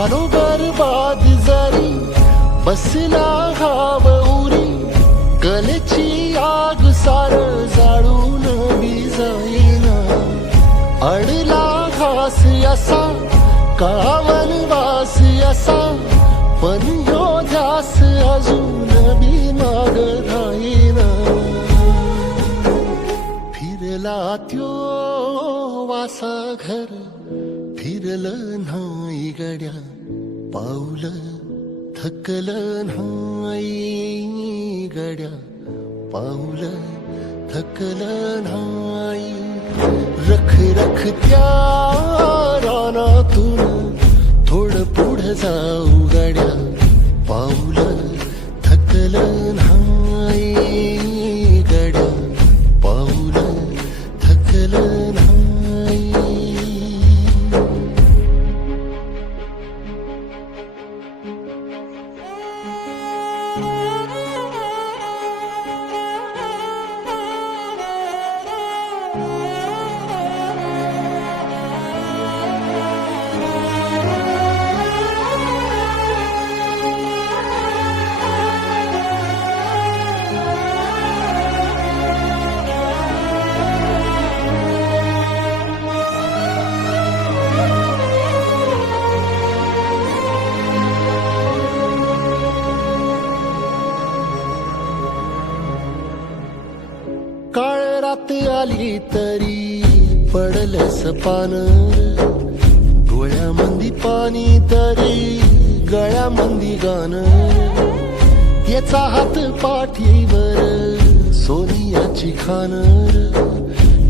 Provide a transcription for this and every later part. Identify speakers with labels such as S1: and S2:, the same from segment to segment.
S1: झालो बरबाद जरी बसला हाव उरी कलेची आग सार जाळून जाईना अडला घास असा काळावन वास असा पण यो ध्यास अजून बी माग राहीना. फिरला त्यो वासा घर फिरलं नाही गड्या पाऊल थकलं नाही गड्या पाऊल थकलं नाही. रख रख त्या रानातून थोडं पुढं जाऊ Música रात आली तरी पडलस पान डोळ्यामंदी पाणी तरी गळ्यामंदी गाण याचा हात पाठीवर सोनियाची खान.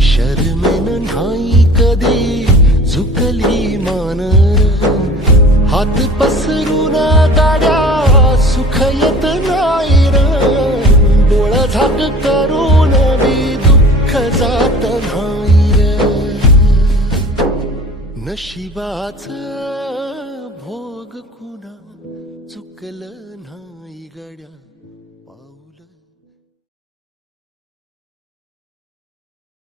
S1: शर्मेन नाही जात नाही रे. नशिबाच भोग कुणा चुकलं नाही गड्या.